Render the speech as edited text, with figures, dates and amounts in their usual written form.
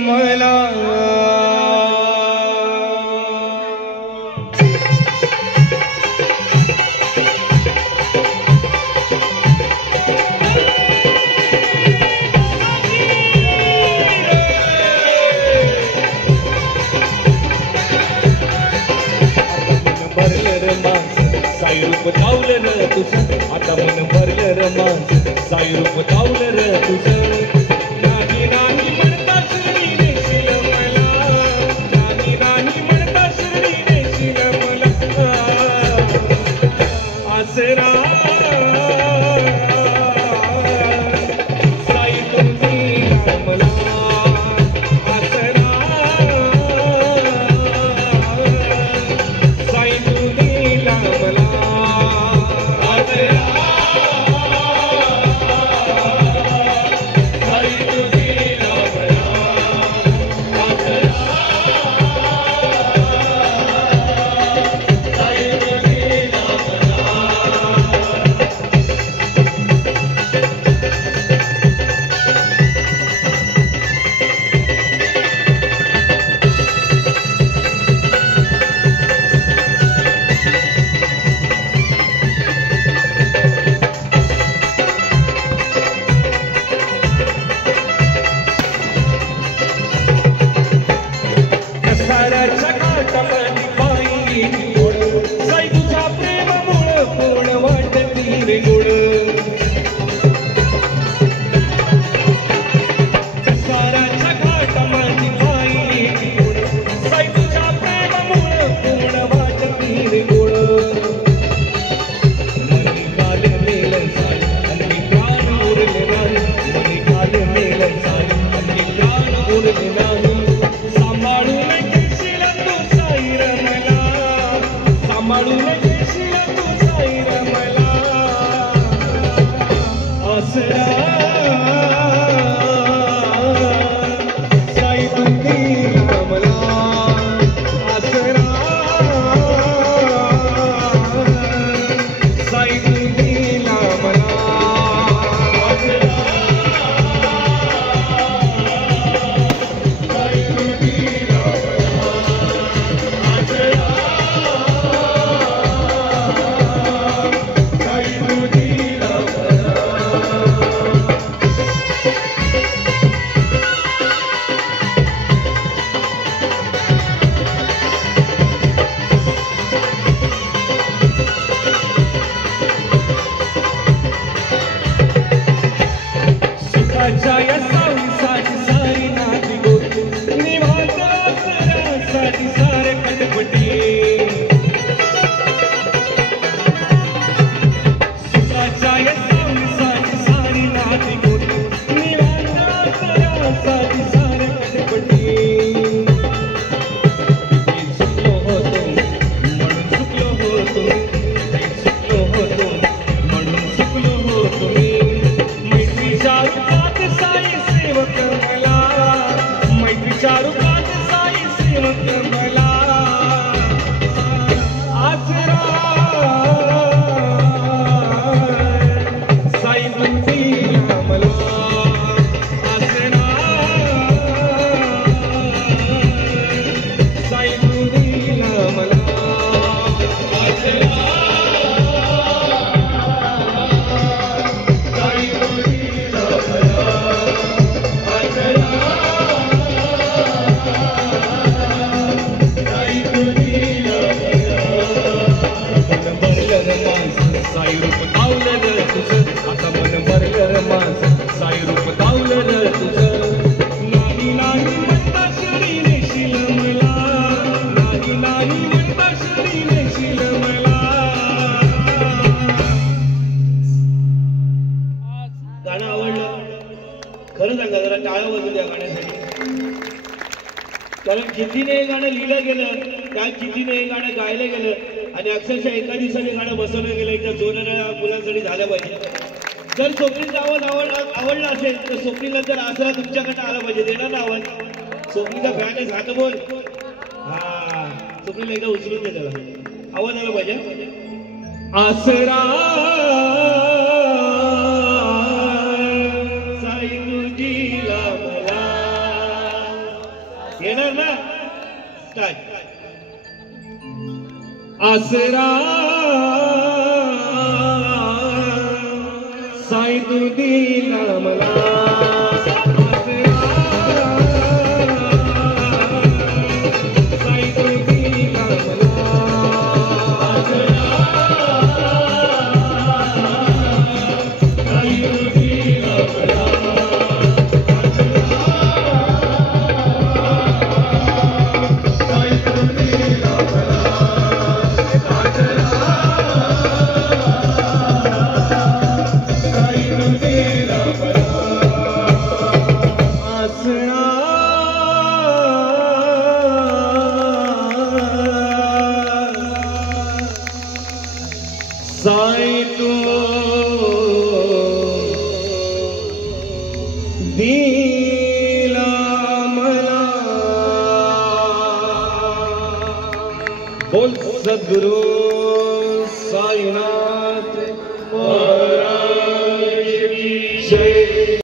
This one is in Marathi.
मला साई रूप धावलं र तुझं आता मन भरलं र माझं साई रूप धावलं र तुझं नाही नाही म्हणता श्री देशील मला नाही नाही म्हणता श्री देशील मला आसरा साई तुझी मला आसरा साई तुझी मला साई तुझ्या प्रेमामुळं कोण वाटती रे गोड साराच्या घाटामध्ये पाहिली गोड साई तुझ्या प्रेमामुळं कोण वाटती रे गोड मनी काल मेलं साई आणि प्राण उरले नाही मनी काल मेलं साई आणि प्राण उरले नाही सांभाळून घेशील तू साई र मला सांभाळून घेशील तू साई र मला आसरा साई तुझी मला आसरा साई तुझी मला आसरा साई तुझी सुखाच्या सावलीसाठी सारी नाती गोती निवांत आसऱ्यासाठी सारे खटपटी सुखाच्या सावलीसाठी सारी नाती गोती निवांत आसऱ्यासाठी सारे खटपटी चुकलो होतो म्हणून चुकलो होतो चुकलो होतो म्हणून चुकलो होतो मी मैत्रीच्या रूपात साई सेवक मला मैत्रीच्या रूपात साई सेवक मला आसरा साई तुझी मला आसरा साई तुझी मला आसरा साई तुझी साई रूप धावलं र तुझं आता मन भरलं र माझं साई रूप धावलं र तुझं नाही नाही म्हणता श्री देशील मला नाही नाही म्हणता श्री देशील मला गाणं आवडलं खरं सांगा जरा टाळं वाजू द्या गाण्यासाठी कारण जिद्दीने हे गाणं लिहिलं गेलं त्या जिद्दीने हे गाणं गायलं गेलं आणि अक्षरशः एका दिवसाने गाणं बसवलं गेलं एकदा जोडणाऱ्या मुलांसाठी झालं पाहिजे जर स्वप्नीलचं आवाज आवडला असेल तर स्वप्नीलला जर आसरा तुमच्याकडनं आला पाहिजे देणार ना आवाज स्वप्नीलचा फॅन आहे झालं बोल हा स्वप्नील एकदा उचलून दे त्याला आवाज आला पाहिजे आसरा साई तुझी मला येणार ना स्टार्ट. आसरा साई तू दिला मला आसरा साई तू दिला मला साई तू दिला मला साई तू दिला मला. बोल सद्गुरु साईनाथ महाराज की जय.